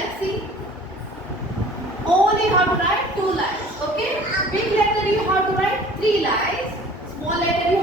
lines. See, only you have to write 2 lines. Okay. Big letter you have to write 3 lines. Small letter you